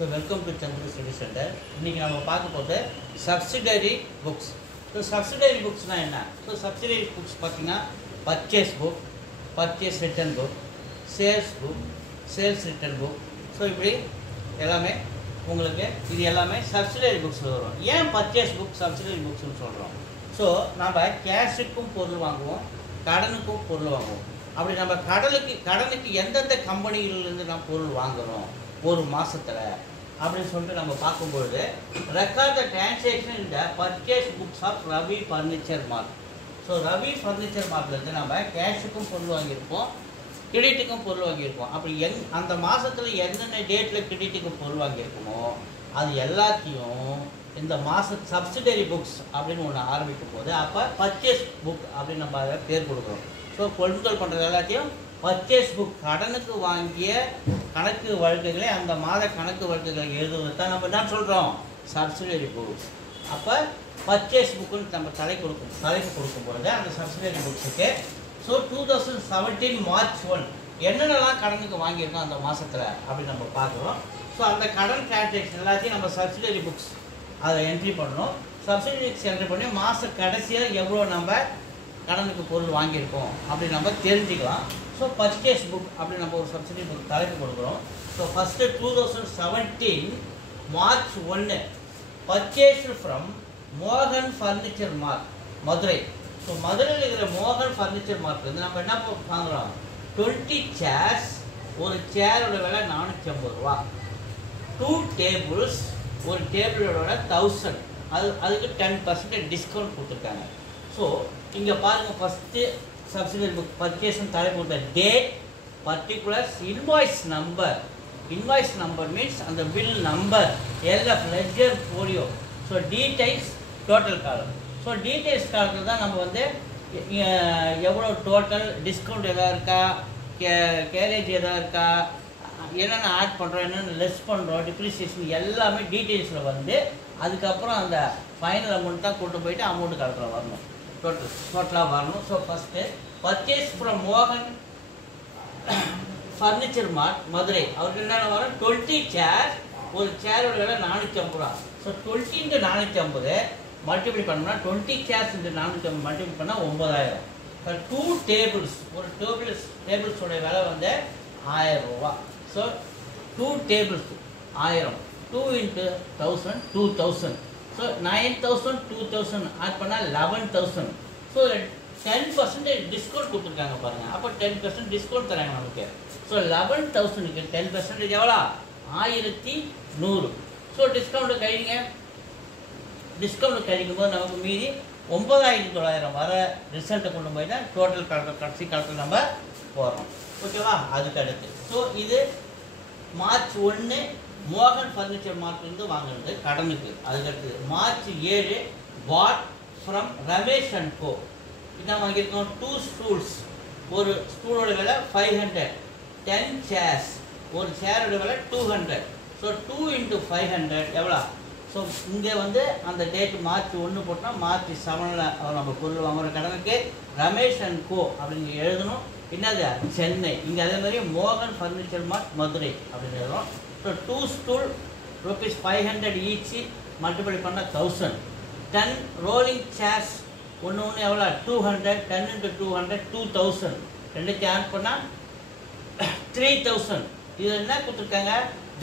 So welcome to Chandra Study Center. இன்னைக்கு நம்ம பார்க்க போறது subsidiary books. So subsidiary books னா என்ன? So subsidiary books பாத்தீங்கன்னா purchase book, purchase return book, sales book, sales return book. So இப்படி எல்லாமே உங்களுக்கு இது எல்லாமே subsidiary books வரும். ஏன் purchase book subsidiary books னு சொல்றோம்? So நாம கேஷுக்கும் பொருள் வாங்குவோம், கடனுக்கும் பொருள் வாங்குவோம். அப்படி நம்ம கடனுக்கு எந்தெந்த கம்பெனியில இருந்து நாம் பொருள் வாங்குறோம் ஒரு மாசத்துல அப்படின்னு சொல்லிட்டு நம்ம பார்க்கும்போது record the transaction in the purchase books of Ravi furniture mart. So Ravi furniture மார்ட்லேருந்து நம்ம கேஷுக்கும் பொருள் வாங்கியிருப்போம், கிரெடிட்டுக்கும் பொருள் வாங்கியிருப்போம். அப்படி அந்த மாதத்தில் என்னென்ன டேட்டில் கிரெடிட்டுக்கு பொருள் வாங்கியிருக்கோமோ அது எல்லாத்தையும் இந்த மாதம் சப்சிடரி புக்ஸ் அப்படின்னு ஒன்று ஆரம்பிக்கும் போது அப்போ பர்ச்சேஸ் புக் அப்படின்னு நம்ம அதை பேர் கொடுக்குறோம். ஸோ கொள்முதல் பண்ணுறது எல்லாத்தையும் பர்ச்சேஸ் புக் கடனுக்கு வாங்கிய கணக்கு வழக்குகளை அந்த மாத கணக்கு வழக்குகளை எழுதுவது தான் நம்ம என்ன சொல்கிறோம் சப்சிடரி புக்ஸ். அப்போ பர்ச்சேஸ் புக்குன்னு நம்ம தலைப்பு கொடுக்கும்பொழுது அந்த சப்சிடரி புக்ஸுக்கு ஸோ 2017 March 1 என்னென்னலாம் கடனுக்கு வாங்கியிருக்கோம் அந்த மாதத்தில் அப்படின்னு நம்ம பார்க்குறோம். ஸோ அந்த கடன் டிரான்சாக்ஷன் எல்லாத்தையும் நம்ம சப்சிடரி புக்ஸ் அதை என்ட்ரி பண்ணணும். சப்சிடரி புக்ஸ் என்ட்ரி பண்ணி மாத கடைசியாக எவ்வளோ நம்ம கடனுக்கு பொருள் வாங்கியிருக்கோம் அப்படின்னு நம்ம தெரிஞ்சுக்கலாம். ஸோ பர்ச்சேஸ் புக் அப்படின்னு நம்ம ஒரு சப்சிடரி புக் தலைப்பு கொடுக்குறோம். So first 2017 March 1 purchased from மோகன் ஃபர்னிச்சர் மார்ட் மதுரை. ஸோ மதுரையில் இருக்கிற மோகன் ஃபர்னிச்சர் மார்ட்லேருந்து நம்ம என்ன வாங்குகிறோம் 20 chairs. ஒரு சேரோட விலை 450 ரூபா. 2 tables. ஒரு டேபிளோட விலை 1000. அதுக்கு 10% டிஸ்கவுண்ட் கொடுத்துருக்காங்க. ஸோ இங்கே பாருங்கள் ஃபஸ்ட்டு சப்சிடரி புக் பர்ச்சேஸ்ன்னு தலைப்பு கொடுத்த date, particulars, invoice number means அந்த bill number, LF ledger folio. So details total column. So details காலத்தில் தான் நம்ம வந்து எவ்வளோ டோட்டல் டிஸ்கவுண்ட் எதாவது இருக்கா, கேரேஜ் எதாவது இருக்கா, என்னென்ன ஆட் பண்ணுறோம், என்னென்ன லெஸ் பண்ணுறோம், டிப்ரிசியேஷன் எல்லாமே டீட்டெயில்ஸில் வந்து அதுக்கப்புறம் அந்த ஃபைனல் அமௌண்ட் தான் கொண்டு போயிட்டு அமௌண்ட்டு காலத்தில் வரணும், டோட்டலாக வரணும். ஸோ ஃபஸ்ட்டு பர்ச்சேஸ் ஃப்ரம் மோகன் ஃபர்னிச்சர் மார்ட் மதுரை. அவருக்கு என்னென்ன வரும் 20 chairs. ஒரு சேரோட விலை 450 ரூபா. ஸோ 20 into 450 மல்டிப்ளை பண்ணோம்னா 20 chairs into 450 மல்டிப்ளை பண்ணால் 9000. 2 tables. ஒரு டேபிள்ஸோட விலை வந்து 1000 ரூபா. So 2 tables 1000. 2 into 1000 2000. So 9000 2000 add பண்ணால் 11000. ஸோ 10% டிஸ்கவுண்ட் கொடுத்துருக்காங்க பாருங்கள். அப்போ 10% டிஸ்கவுண்ட் தராங்க நமக்கு. ஸோ 11,000க்கு 10% எவ்வளோ 1100. ஸோ டிஸ்கவுண்ட்டு கழிக்கும் போது நமக்கு மீதி 9900 வர ரிசல்ட்டை கொண்டு போய் தான் டோட்டல் கடைசி காலத்தில் நம்ம போகிறோம். ஓகேவா? அதுக்கு அடுத்து ஸோ இது March 1 மோகன் ஃபர்னிச்சர் மார்ட்லேருந்து வாங்குறது கடனுக்கு. அதுக்கடுத்து March 7 bought from Ramesh and co. இதான் வாங்கியிருக்கோம் 2 stools. ஒரு ஸ்டூலோட விலை 500. 10 chairs. ஒரு சேரோட விலை 200. ஸோ 2 into 500 எவ்வளோ? ஸோ இங்கே வந்து அந்த டேட் March 1 போட்டோம்னா March 7 நம்ம பொருள் வாங்குகிற கடனுக்கு ரமேஷ் அண்ட் கோ அப்படின்னு எழுதணும். என்னது சென்னை. இங்கே அதே மாதிரி மோகன் ஃபர்னிச்சர் மார்ட் மதுரை அப்படின்னு எழுதணும். So 2 stool rupees 500 each multiply பண்ணால் 1000. 10 ரோலிங் சேர்ஸ் ஒன்று எவ்வளோ 200. 10 into 200 2000. ரெண்டுத்தையும் ஆட் பண்ணால் 3000. இது என்ன கொடுத்துருக்காங்க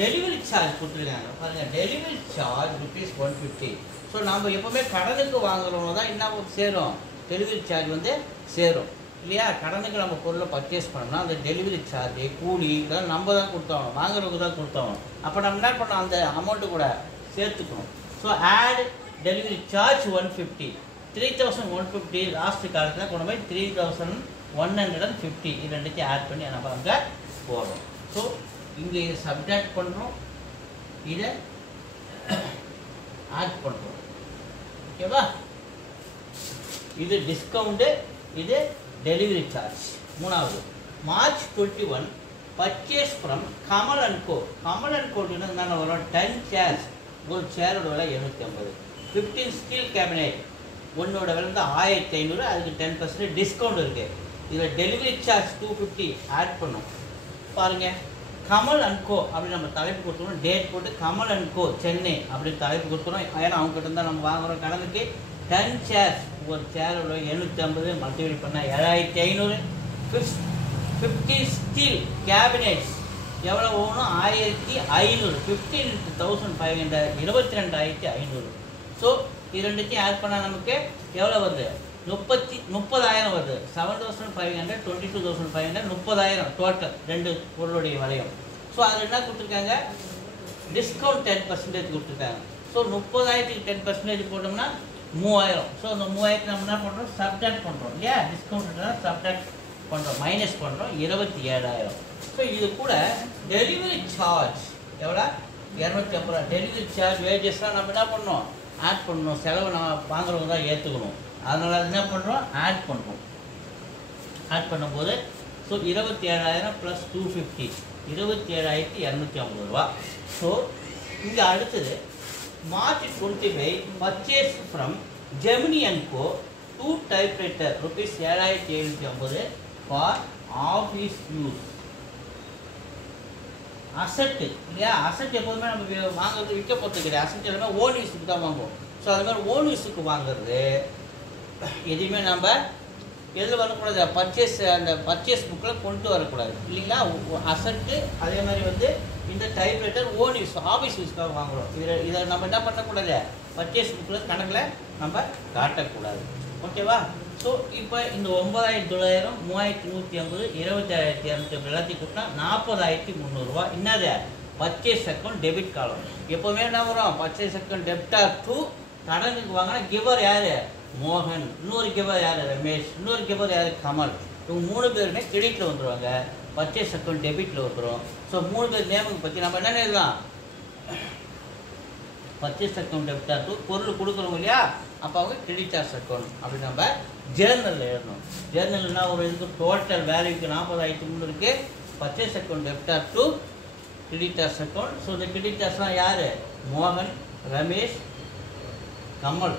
டெலிவரி சார்ஜ் கொடுத்துருக்காங்க பாருங்கள். Delivery charge rupees 150. ஸோ நம்ம எப்போவுமே கடனுக்கு வாங்குறவங்க தான் என்ன சேரும் டெலிவரி சார்ஜ் வந்து சேரும் இல்லையா? கடனுக்கு நம்ம பொருளை பர்ச்சேஸ் பண்ணோம்னா அந்த டெலிவரி சார்ஜ் கூலி இதெல்லாம் நம்ம தான் கொடுத்தாகணும், வாங்குறவங்க தான் கொடுத்தாகணும். அப்போ நம்ம என்ன பண்ணோம் அந்த அமௌண்ட்டு கூட சேர்த்துக்கணும். So add delivery charge 150. 3150 last காலத்தில் கொண்டு போய் 3150 இது ரெண்டுத்தையும் ஆட் பண்ணி நம்ம அங்கே போடுறோம். ஸோ இங்கே சப்ட்ராக்ட் பண்ணுறோம், இதை ஆட் பண்ணுறோம். ஓகேவா? இது டிஸ்கவுண்ட்டு, இது டெலிவரி சார்ஜ். மூணாவது March 21 purchase from Kamal and co. Kamal and கோட்டுன்னு என்னென்ன வரும் 10 chairs. ஒரு சேரோட விலை 750. 15 ஸ்டீல் கேபினெட் ஒன்றோட விலை வந்து 1500. அதுக்கு 10% டிஸ்கவுண்ட் இருக்குது. இதில் டெலிவரி சார்ஜ் 250 ஆட் பண்ணும் பாருங்கள். கமல் அண்ட் கோ அப்படி நம்ம தலைப்பு கொடுத்துருவோம். டேட் போட்டு கமல் அண்ட் கோ சென்னை அப்படின்னு தலைப்பு கொடுத்துருவோம். ஏன்னா அவங்க கிட்ட இருந்தால் நம்ம வாங்குகிறோம். கடனுக்கு 10 சேர்ஸ், ஒரு சேர் 750 மல்டிபிள் பண்ணால் 7500. 50 ஸ்டீல் கேபினெட்ஸ் எவ்வளோ ஓணும்? 1500. 15 into 1500 22,500. ஸோ இது ரெண்டுத்தையும் ஆட் பண்ணால் நமக்கு எவ்வளோ வருது? 30,000 வருது. 7,500 22,500 30,000 டோட்டல் ரெண்டு பொருளுடைய வளையம். ஸோ அதில் என்ன கொடுத்துருக்காங்க? டிஸ்கவுண்ட் 10% கொடுத்துருக்காங்க. ஸோ 30,000க்கு 10% போட்டோம்னா 3,000. ஸோ அந்த 3,000 நம்ம என்ன பண்ணுறோம்? சப்ட்ராக்ட் பண்ணுறோம் இல்லையா? டிஸ்கவுண்ட்னா சப்ட்ராக்ட் பண்ணுறோம், மைனஸ் பண்ணுறோம். 27,000. ஸோ இது கூட டெலிவரி சார்ஜ் எவ்வளோ? 250. டெலிவரி சார்ஜ் வேஜஸ்லாம் நம்ம என்ன பண்ணணும்? ஆட் பண்ணணும். செலவு நம்ம வாங்குறவங்க தான் ஏற்றுக்கணும். அதனால் என்ன பண்ணுறோம்? ஆட் பண்ணுறோம். ஆட் பண்ணும்போது ஸோ 27,000 + 250 27,250 ரூபா. ஸோ இங்கே அடுத்தது March 25 purchase from Gemini and co 2 typewriter rupees 7,750 for office use. Asset இல்லையா? அசட் எப்போதுமே நம்ம வாங்குறது விற்க போகிறது கிடையாது. அசட் எல்லாமே ஓன் யூஸுக்கு தான் வாங்குவோம். ஸோ அது மாதிரி ஓன் யூஸுக்கு வாங்குறது எதுவுமே நம்ம எதில் வரக்கூடாது? அந்த பர்ச்சேஸ் புக்கில் கொண்டு வரக்கூடாது இல்லைங்களா? அசட்டு அதே மாதிரி வந்து இந்த டைப்ரைட்டர் ஓன் யூஸ் ஆஃபீஸ் யூஸ்க்காக வாங்குகிறோம். இதை நம்ம என்ன பண்ணக்கூடாது? பர்ச்சேஸ் புக்கில் கணக்கில் நம்ம காட்டக்கூடாது. ஓகேவா? ஸோ இப்போ இந்த 9,900 3,150 27,250 எல்லாத்தையும் கூட்டினா 40,300 ரூபா. என்னது? பர்ச்சேஸ் அக்கௌண்ட் டெபிட் காலம். எப்போவுமே என்ன வரும்? பர்ச்சேஸ் அக்கௌண்ட் டெப்டார் டு கடனுக்கு வாங்கினா கிவர் யார்? மோகன். இன்னொரு கிவர் யார்? ரமேஷ். இன்னொரு கிவர் யார்? கமல். இவங்க 3 பேருமே கிரெடிட்டில் வந்துடுவாங்க. பர்ச்சேஸ் அக்கௌண்ட் டெபிட்டில் வந்துடும். ஸோ 3 பேர் நேமுக்கு பற்றி நம்ம என்ன எழுதலாம்? பர்ச்சேஸ் அக்கௌண்ட் டெப்டார் டு பொருள் கொடுக்குறோம் இல்லையா? அப்போ அவங்க கிரெடிட்டார்ஸ் அக்கௌண்ட் அப்படி நம்ம ஜேர்னலில் எழுதணும். ஜேர்னல்னா ஒரு இதுக்கு டோட்டல் வேல்யூக்கு 40,300 இருக்குது. Purchase account டெப்டார் to creditors account. So இந்த கிரெடிட்டார்ஸ்லாம் யார்? மோகன், ரமேஷ், கமல்.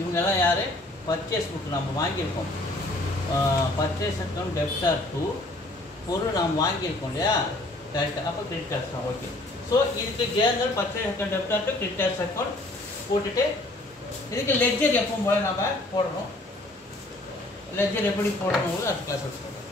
இவங்கெல்லாம் யார்? பர்ச்சேஸ் புக் நம்ம வாங்கியிருக்கோம். பர்ச்சேஸ் அக்கௌண்ட் டெப்டார் டு பொருள் நாம் வாங்கியிருக்கோம் இல்லையா? கரெக்டாக. அப்போ கிரெடிட்டார்ஸ் தான். ஓகே. ஸோ இதுக்கு Journal purchase account டெப்டார் to creditors account போட்டுட்டு இதுக்கு லெட்ஜர் எப்பவும் போல நம்ம போடணும். லெட்ஜர் எப்படி போடணும் அது கிளாஸ் போடணும்.